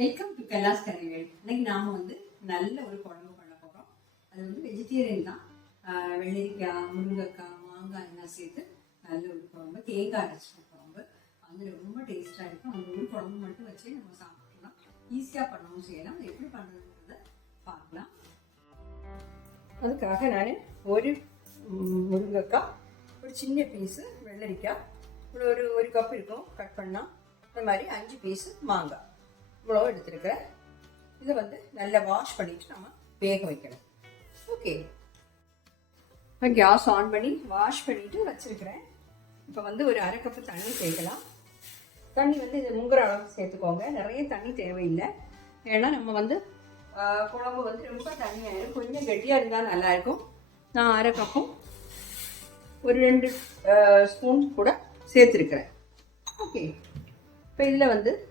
Welcome to கல்லாஸ் கறிவேல். இன்னைக்கு நாம நல்ல ஒரு குழம்பு பண்ண போகிறோம். அது வெஜிடேரியன் தான். வெள்ளரிக்காய், முருங்கைக்காய், மாங்காய் எல்லாம் சேர்த்து நல்ல ஒரு குழம்பு, தேங்காய் அரைச்சிட்ட குழம்பு. அது ரொம்ப டேஸ்டாக இருக்கும். அந்த ஒரு குழம்பு மட்டும் வச்சு நம்ம சாப்பிட்டுக்கலாம். ஈஸியாக பண்ணவும் செய்யலாம். அது எப்படி பண்ணுறதுன்றத பார்க்கலாம். அதுக்காக நான் ஒரு முருங்கைக்காய், ஒரு சின்ன பீஸு வெள்ளரிக்காய், ஒரு கப் இருக்கும் கட் பண்ணால், இந்த மாதிரி 5 பீஸு மாங்காய் இவ்வளோ எடுத்துருக்கிறேன். இதை நல்லா வாஷ் பண்ணிட்டு நம்ம வேக வைக்கணும். ஓகே, இப்போ கேஸ் ஆன் பண்ணி வாஷ் பண்ணிட்டு வச்சிருக்கிறேன். இப்போ ஒரு அரை கப்பு தண்ணி சேர்க்கலாம். தண்ணி இது முங்குற அளவுக்கு சேர்த்துக்கோங்க. நிறைய தண்ணி தேவையில்லை. ஏன்னா நம்ம குழம்பு ரொம்ப தண்ணியாயிடும். கொஞ்சம் கெட்டியாக இருந்தால் நல்லாயிருக்கும். நான் அரை கப்பும் ஒரு 2 ஸ்பூன் கூட சேர்த்துருக்கிறேன். ஓகே, இப்போ இதில்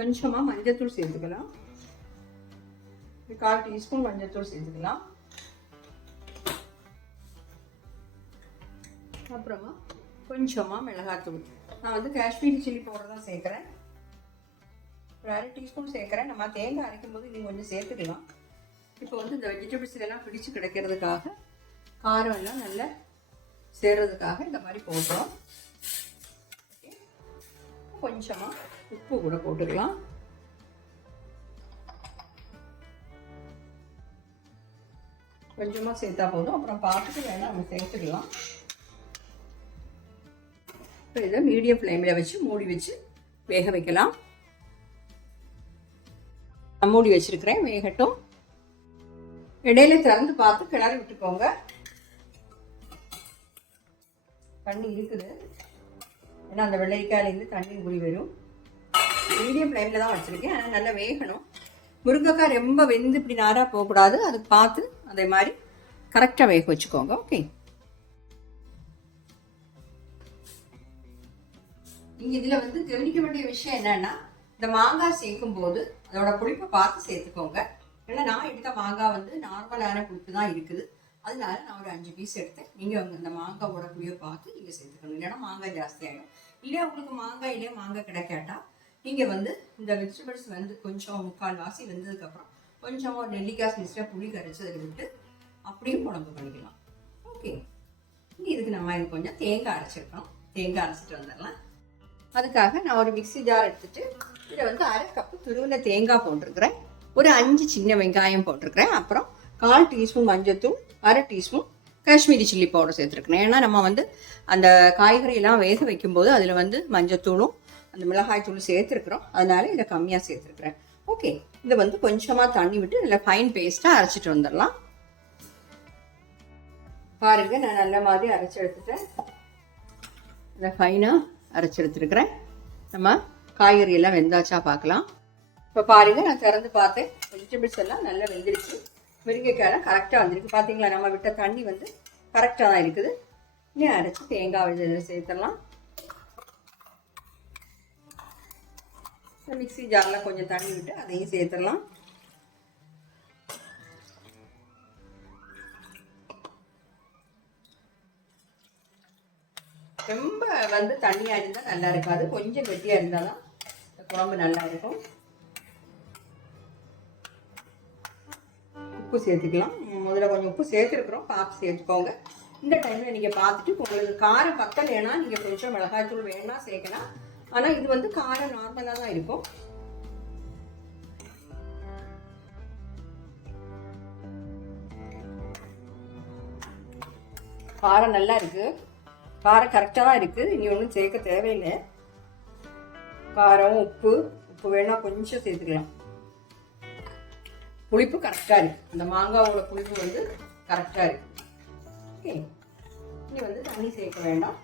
கொஞ்சமாக மஞ்சத்தூள் சேர்த்துக்கலாம். 1/4 டீஸ்பூன் மஞ்சத்தூள் சேர்த்துக்கலாம். அப்புறமா கொஞ்சமாக மிளகாத்தூள். நான் காஷ்மீரி சில்லி பவுடர் தான் சேர்க்குறேன். ஒரு அரை டீஸ்பூன் சேர்க்குறேன். நம்ம தேங்காய் அரைக்கும் போது நீங்கள் கொஞ்சம் சேர்த்துக்கலாம். இப்போ இந்த வெஜிடபிள்ஸ் எல்லாம் பிடிச்சு கிடைக்கிறதுக்காக, காரம் எல்லாம் நல்லா சேர்றதுக்காக இந்த மாதிரி போடுறோம். கொஞ்சமாக உப்பு கூட போட்டுக்கலாம். கொஞ்சமாக சேர்த்தா போதும். அப்புறம் பார்த்துட்டு வேணால் நம்ம சேர்த்துக்கலாம். இப்போ இதை மீடியம் ஃப்ளேமில் வச்சு மூடி வச்சு வேக வைக்கலாம். மூடி வச்சிருக்கிறேன், வேகட்டும். இடையில திறந்து பார்த்து கிளறி விட்டுக்கோங்க. தண்ணி இருக்குது, ஏன்னா அந்த வெள்ளரிக்காயிலேருந்து தண்ணி ஊறி வரும். மீடியம் ஃப்ளேமில் தான் வச்சுருக்கேன். ஆனால் நல்லா வேகணும். முருங்கைக்காய் ரொம்ப வெந்து இப்படி நாராக போகக்கூடாது. அதுக்கு பார்த்து அதே மாதிரி கரெக்டாக வேக வச்சுக்கோங்க. ஓகே, நீங்கள் இதில் கவனிக்க வேண்டிய விஷயம் என்னன்னா, இந்த மாங்காய் சேர்க்கும் போது அதோட புளிப்பை பார்த்து சேர்த்துக்கோங்க. ஏன்னா நான் எடுத்த மாங்காய் நார்மலான புளிப்பு தான் இருக்குது. அதனால நான் ஒரு 5 பீஸ் எடுத்தேன். நீங்கள் இந்த மாங்காவோட புளியை பார்த்து நீங்கள் சேர்த்துக்கணும். இல்லைன்னா மாங்காய் ஜாஸ்தி ஆகிடும். இல்லை உங்களுக்கு மாங்காய் கிடைக்காட்டா நீங்கள் இந்த வெஜிடபிள்ஸ் கொஞ்சம் 3/4 வாசி வெந்ததுக்கப்புறம் கொஞ்சம் ஒரு நெல்லிக்காய் சைஸில் புளி கரைச்சி அதில் விட்டு அப்படியும் குழம்பு பண்ணிக்கலாம். ஓகே, இதுக்கு நம்ம கொஞ்சம் தேங்காய் அரைச்சிருக்கோம். தேங்காய் அரைச்சிட்டு வந்துடலாம். அதுக்காக நான் ஒரு மிக்ஸி ஜார் எடுத்துட்டு இதில் அரை கப்பு துருவின தேங்காய் போட்டிருக்கிறேன். ஒரு 5 சின்ன வெங்காயம் போட்டிருக்கிறேன். அப்புறம் 1/4 டீஸ்பூன் மஞ்சத்தூள், அரை டீஸ்பூன் காஷ்மீரி சில்லி பவுடர் சேர்த்துருக்கேன். ஏன்னா நம்ம அந்த காய்கறியெல்லாம் வேக வைக்கும்போது அதில் மஞ்சத்தூளும் அந்த மிளகாய் தூள் சேர்த்துருக்குறோம். அதனால இதை கம்மியாக சேர்த்துருக்குறேன். ஓகே, இதை கொஞ்சமாக தண்ணி விட்டு நல்லா ஃபைன் பேஸ்ட்டாக அரைச்சிட்டு வந்துடலாம். பாருங்க, நான் நல்ல மாதிரி அரைச்சி எடுத்துட்டேன். நல்லா ஃபைனாக அரைச்சி எடுத்துருக்குறேன். நம்ம காய்கறி எல்லாம் வெந்தாச்சா பார்க்கலாம். இப்போ பாருங்க, நான் திறந்து பார்த்தேன். வெஜிடபிள்ஸ் எல்லாம் நல்லா வெந்துடுச்சு. முருங்கைக்காயெல்லாம் கரெக்டாக வந்துருக்கு. பார்த்தீங்களா, நம்ம விட்ட தண்ணி கரெக்டாக தான் இருக்குது. இன்னும் அரைச்சி தேங்காய் சேர்த்துடலாம். மிக்ஸி ஜாரில் கொஞ்சம் தண்ணி விட்டு அதையும் சேர்த்துடலாம். ரொம்ப தண்ணியாக இருந்தால் நல்லா இருக்காது. கொஞ்சம் கெட்டியாக இருந்தால் தான் இந்த குழம்பு நல்லா இருக்கும். உப்பு சேர்த்துக்கலாம். முதல்ல கொஞ்சம் உப்பு சேர்த்துருக்குறோம், பார்த்து சேர்த்துக்கோங்க. இந்த டைமில் நீங்கள் பார்த்துட்டு உங்களுக்கு காரம் பத்தலைன்னா நீங்கள் கொஞ்சம் மிளகாய்த்தூள் வேணும்னா சேர்க்கலாம். ஆனால் இது காரம் நார்மலாக தான் இருக்கும். காரம் நல்லா இருக்கு. காரம் கரெக்டாக தான் இருக்குது. இனி ஒன்றும் சேர்க்க தேவையில்லை. காரம் உப்பு வேணா கொஞ்சம் சேர்த்துக்கலாம். புளிப்பு கரெக்டாக இருக்கு. அந்த மாங்காவோட புளிப்பு கரெக்டாக இருக்கு. ஓகே, இனி தண்ணி சேர்க்க வேண்டாம்.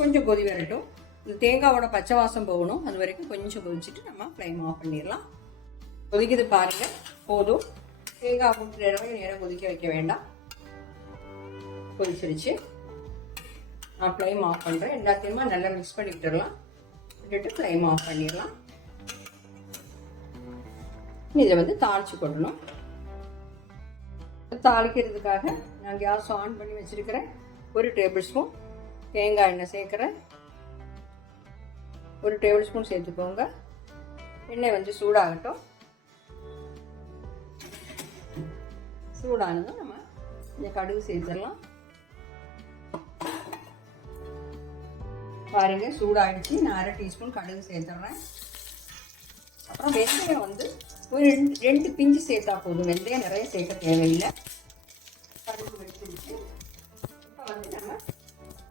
கொஞ்சம் கொதி வரட்டும். இந்த தேங்காவோட பச்சை வாசம் போகணும். அது வரைக்கும் கொஞ்சம் கொதிச்சுட்டு நம்ம ஃப்ளேம் ஆஃப் பண்ணிடலாம். கொதிக்குது பாருங்க, போதும். தேங்காய் போட்டு நேரம் கொதிக்க வைக்க வேண்டாம். கொதிச்சிருச்சு. நான் ஃப்ளேம் ஆஃப் பண்ணுறேன். எல்லாத்தையுமே நல்லா மிக்ஸ் பண்ணி விட்டுடலாம். விட்டுட்டு ஃப்ளேம் ஆஃப் பண்ணிடலாம். இதை தாளிச்சு கொட்டணும். தாளிக்கிறதுக்காக நான் கேஸ் ஆன் பண்ணி வச்சிருக்கிறேன். 1 டேபிள் ஸ்பூன் தேங்காய் எண்ணெய் சேர்க்குறேன். 1 டேபிள் ஸ்பூன் சேர்த்துக்கோங்க. எண்ணெய் வந்து சூடாகட்டும். சூடானதும் நம்ம இந்த கடுகு சேர்த்துடலாம். பாருங்க சூடாகிடுச்சு. நான் 1/2 டீஸ்பூன் கடுகு சேர்த்துட்றேன். அப்புறம் வெந்தயம் வந்து ஒரு 2 பிஞ்சு சேர்த்தா போதும். வெந்தயம் நிறைய சேர்க்க தேவையில்லை. கடுகு வெடிச்சிருச்சு. இப்போ வந்து நம்ம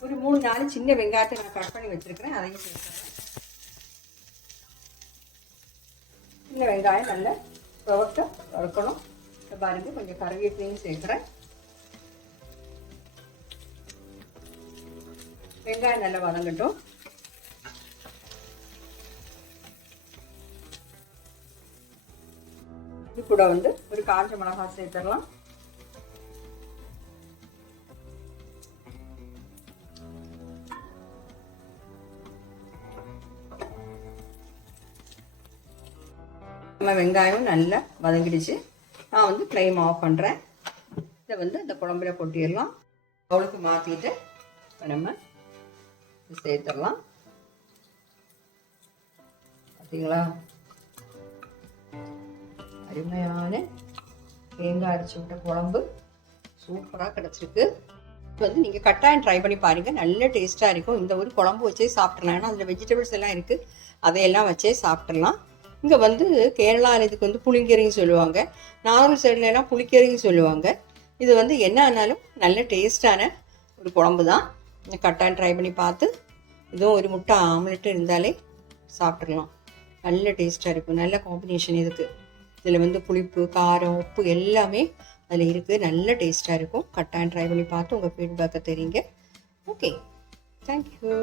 ஒரு 3-4 சின்ன வெங்காயத்தை நான் கட் பண்ணி வச்சுருக்கிறேன், அதையும் சேர்த்துறேன். சின்ன வெங்காயம் நல்லா வறுக்கணும். இப்போ பாருங்க கொஞ்சம் கருவேப்பிலையும் சேர்க்குறேன். வெங்காயம் நல்லா வதங்கட்டும். இது கூட வந்து ஒரு காஞ்ச மிளகாய் சேர்த்துடலாம். நம்ம வெங்காயம் நல்லா வதங்கிடுச்சு. நான் வந்து ஃப்ளேம் ஆஃப் பண்ணுறேன். இதை வந்து இந்த குழம்புல கொட்டிடலாம். பவுலுக்கு மாற்றிட்டு நம்ம சேர்த்துடலாம். பார்த்தீங்களா, அருமையான தேங்காய் அரைச்சி விட்ட குழம்பு சூப்பராக கிடச்சிருக்கு. இப்போ வந்து நீங்கள் கட்டாயம் ட்ரை பண்ணி பாருங்கள், நல்ல டேஸ்ட்டாக இருக்கும். இந்த ஒரு குழம்பு வச்சே சாப்பிட்றலாம். ஏன்னா அதில் வெஜிடபிள்ஸ் எல்லாம் இருக்குது, அதையெல்லாம் வச்சே சாப்பிட்றலாம். இங்கே வந்து கேரளாவில் இதுக்கு வந்து புளிங்கரின்னு சொல்லுவாங்க, நாகூர் சைட்லலாம் புளிக்கரின்னு சொல்லுவாங்க. இது வந்து என்ன ஆனாலும் நல்ல டேஸ்டான ஒரு குழம்பு தான். கட்டாயம் ட்ரை பண்ணி பார்த்து இதுவும் ஒரு முட்டை ஆம்லெட்டு இருந்தாலே சாப்பிட்றலாம். நல்ல டேஸ்ட்டாக இருக்கும். நல்ல காம்பினேஷன் இதுக்கு. இதில் வந்து புளிப்பு, காரம், உப்பு எல்லாமே அதில் இருக்குது. நல்ல டேஸ்ட்டாக இருக்கும். கட்டாயம் ட்ரை பண்ணி பார்த்து உங்கள் ஃபீட்பேக்கை தெரியுங்க. Okay, thank you.